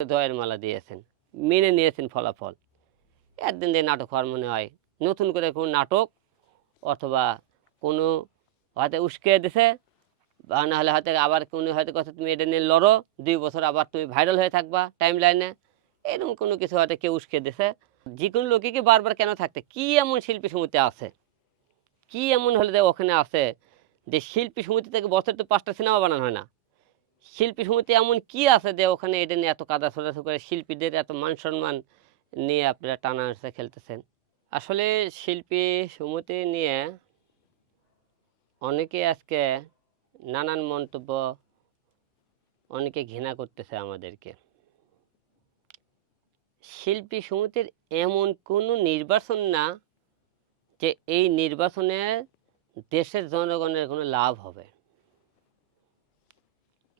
দয়ের মালা দিয়েছেন, মেনে নিয়েছেন ফলাফল। একদিন দিয়ে নাটক হওয়ার মনে হয়, নতুন করে কোনো নাটক অথবা কোনো হয়তো উস্কে দিছে, বা না হলে হয়তো আবার কোনো হয়তো কথা তুমি এটা নিয়ে লড়ো, দুই বছর আবার তুমি ভাইরাল হয়ে থাকবা টাইম লাইনে এরকম কোনো কিছু হয়তো কেউ উস্কে দিছে। যে কোনো লোকে কি বারবার কেন থাকতে? কি এমন শিল্পী সমিতি আছে? কি এমন হলে যে ওখানে আছে যে শিল্পী সমিতি থেকে বছর তো পাঁচটা সিনেমা বানানো হয় না? শিল্পী সমিতি এমন কি আছে যে ওখানে এটা নিয়ে এত কাদা ছোড়াছু করে শিল্পীদের এত মান সম্মান নিয়ে আপনারা টানা হেঁচড়া খেলতেছেন? আসলে শিল্পী সমিতি নিয়ে অনেকে আজকে নানান মন্তব্য, অনেকে ঘৃণা করতেছে আমাদেরকে। শিল্পী সমিতির এমন কোনো নির্বাচন না যে এই নির্বাচনে দেশের জনগণের কোনো লাভ হবে।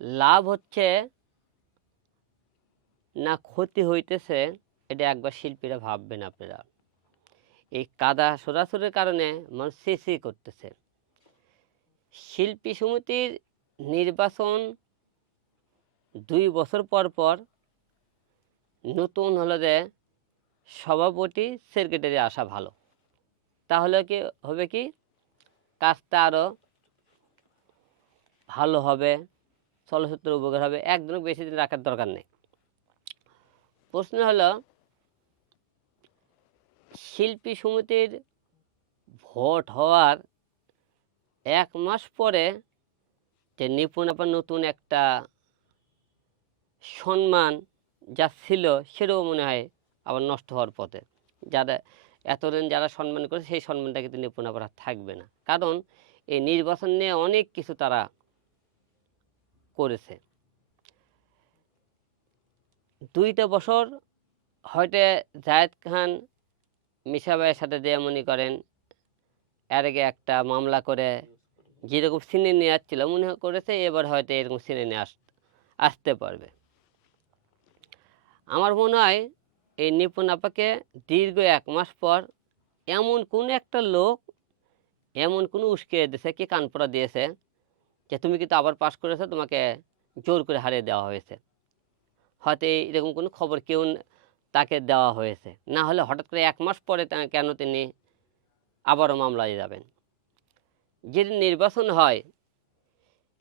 লাভ হচ্ছে না ক্ষতি হইতেছে, এটা একবার শিল্পীরা ভাববেন আপনারা। এই কাদা সরাসরির কারণে মানুষ সি করতেছে। শিল্পী সমিতির নির্বাচন দুই বছর পর পর নতুন হলো যে সভাপতি, সেক্রেটারি আসা ভালো। তাহলে কি, হবে কি? কাজটা আরও ভালো হবে। চলচ্চিত্র উপকার হবে একদম বেশি দিন রাখার দরকার নেই। প্রশ্ন হলো, শিল্পী সমিতির ভোট হওয়ার এক মাস পরে যে নিপুণ আবার নতুন একটা সম্মান যা ছিল সেটাও মনে হয় আবার নষ্ট হওয়ার পথে। যারা এতদিন যারা সম্মান করে সেই সম্মানটা কিন্তু নিপুণ আবার থাকবে না। কারণ এই নির্বাচন নিয়ে অনেক কিছু তারা করেছে। দুইটা বছর হয়তো জায়েদ খান, মিশা ভাইয়ের সাথে দিয়ে মনে করেন, এর আগে একটা মামলা করে যেরকম সিনে নিয়ে আসছিল, মনে করেছে, এবার হয়তো এরকম সিনে নিয়ে আস, আসতে পারবে। আমার মনে হয় এই নিপুণ আপাকে দীর্ঘ এক মাস পর এমন কোনো একটা লোক, এমন কোনো উস্কে দিয়েছে, কি কানপড়া দিয়েছে যে তুমি কিন্তু আবার পাস করেছ, তোমাকে জোর করে হারিয়ে দেওয়া হয়েছে। হয়তো এরকম কোনো খবর কেউ তাকে দেওয়া হয়েছে। না হলে হঠাৎ করে এক মাস পরে কেন তিনি আবারও মামলায় যাবেন? যেদিন নির্বাচন হয়,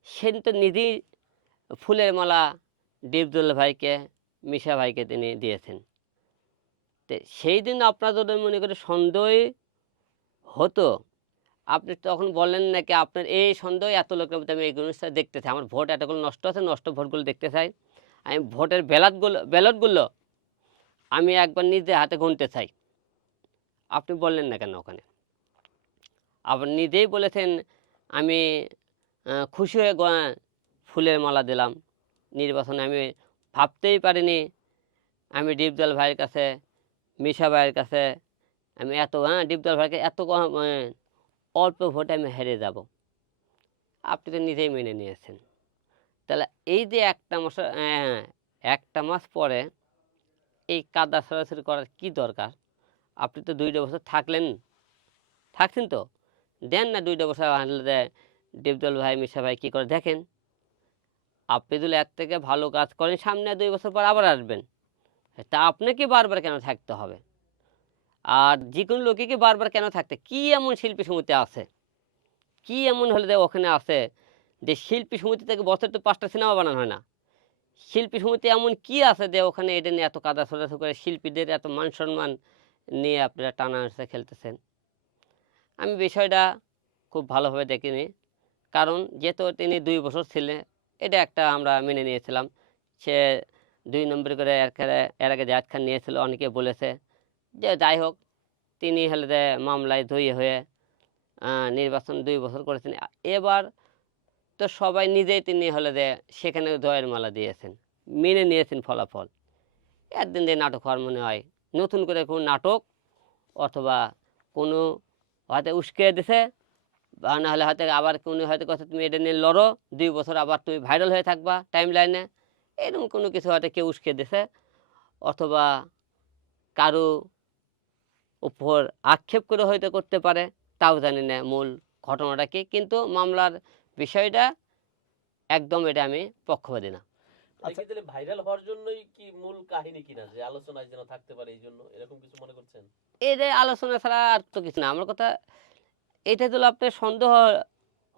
সেদিন তো নিজেই ফুলের মালা দীপদুল ভাইকে, মিশা ভাইকে তিনি দিয়েছেন। সেই দিন আপনার যদি মনে করে সন্দেহ হতো আপনি তখন বললেন নাকি আপনার এই সন্দেহ এত লোকের মধ্যে আমি এই জিনিসটা দেখতে চাই। আমার ভোট এতগুলো নষ্ট আছে, নষ্ট ভোটগুলো দেখতে চাই। আমি ভোটের ব্যালটগুলো ব্যালটগুলো আমি একবার নিজে হাতে গুনতে চাই। আপনি বললেন না কেন ওখানে? আবার নিজেই বলেছেন, আমি খুশি হয়ে ফুলের মালা দিলাম। নির্বাচনে আমি ভাবতেই পারিনি। আমি ডিপদল ভাইয়ের কাছে, মিশা ভাইয়ের কাছে, আমি এত হ্যাঁ ডিপদল ভাইকে এত অল্প ভোটে আমি হেরে যাব। আপনি তো নিজেই মেনে নিয়েছেন। তাহলে এই যে একটা মাস হ্যাঁ, একটা মাস পরে এই কাদা সরাসরি করার কি দরকার? আপনি তো দুইটা বছর থাকলেন। থাকছেন তো? দেন না দুইটা বছর দেয় দেবদল ভাই মিশা ভাই কী করে দেখেন? আপনি যদি এর থেকে ভালো কাজ করেন সামনে দুই বছর পর আবার আসবেন। তা আপনাকে বারবার কেন থাকতে হবে? আর যে কোনো লোকে কি বারবার কেন থাকতে? কি এমন শিল্পী সমিতি আছে? কি এমন হলে ওখানে আছে যে শিল্পী সমিতি থেকে বছর তো পাঁচটা সিনেমা বানানো হয় না? শিল্পী সমিতি এমন কি আছে যে ওখানে এটা নিয়ে এত কাদা ছোড়াছু করে শিল্পীদের এত মান সম্মান নিয়ে আপনারা টানা হেঁচড়া খেলতেছেন? আমি বিষয়টা খুব ভালোভাবে দেখিনি। কারণ যেহেতু তিনি দুই বছর ছিলেন, এটা একটা আমরা মেনে নিয়েছিলাম। সে দুই নম্বর করে এর আগে জায়দ খান নিয়েছিল, অনেকে বলেছে যে যাই হোক, তিনি হলে যে মামলায় জয়ী হয়ে নির্বাচন দুই বছর করেছেন। এবার তো সবাই নিজেই তিনি হলে যে সেখানে জয়ের মালা দিয়েছেন, মেনে নিয়েছেন ফলাফল। একদিন দিয়ে নাটক হওয়ার মনে হয়, নতুন করে কোনো নাটক অথবা কোনো হয়তো উস্কে দিছে, বা না হলে হয়তো আবার কোনো হয়তো কথা তুমি এটা নিয়ে লড়ো, দুই বছর আবার তুমি ভাইরাল হয়ে থাকবা টাইম লাইনে এরকম কোনো কিছু হয়তো কেউ উস্কে দিছে, অথবা কারও উপর আক্ষেপ করে হয়তো করতে পারে তাও জানি না মূল ঘটনাটা কি কিন্তু মামলার বিষয়টা একদম এটা আমি পক্ষপাতি না। দেখি ভাইরাল হওয়ার জন্যই কি মূল কাহিনী কিনা যে আলোচনায় যেন থাকতে পারে এই জন্য? এরকম কিছু মনে করছেন? এদের আলোচনা ছাড়া আর তো কিছু না। আমার কথা এটা যদি আপনার সন্দেহ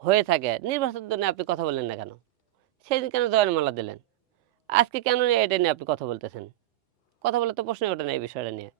হয়ে থাকে নির্বাচন জন্য আপনি কথা বললেন না কেন? সেদিন কেন জয়মালা দিলেন? আজকে কেন এটা নিয়ে আপনি কথা বলতেছেন? কথা বলে তো প্রশ্ন ওঠে না এই বিষয়টা নিয়ে।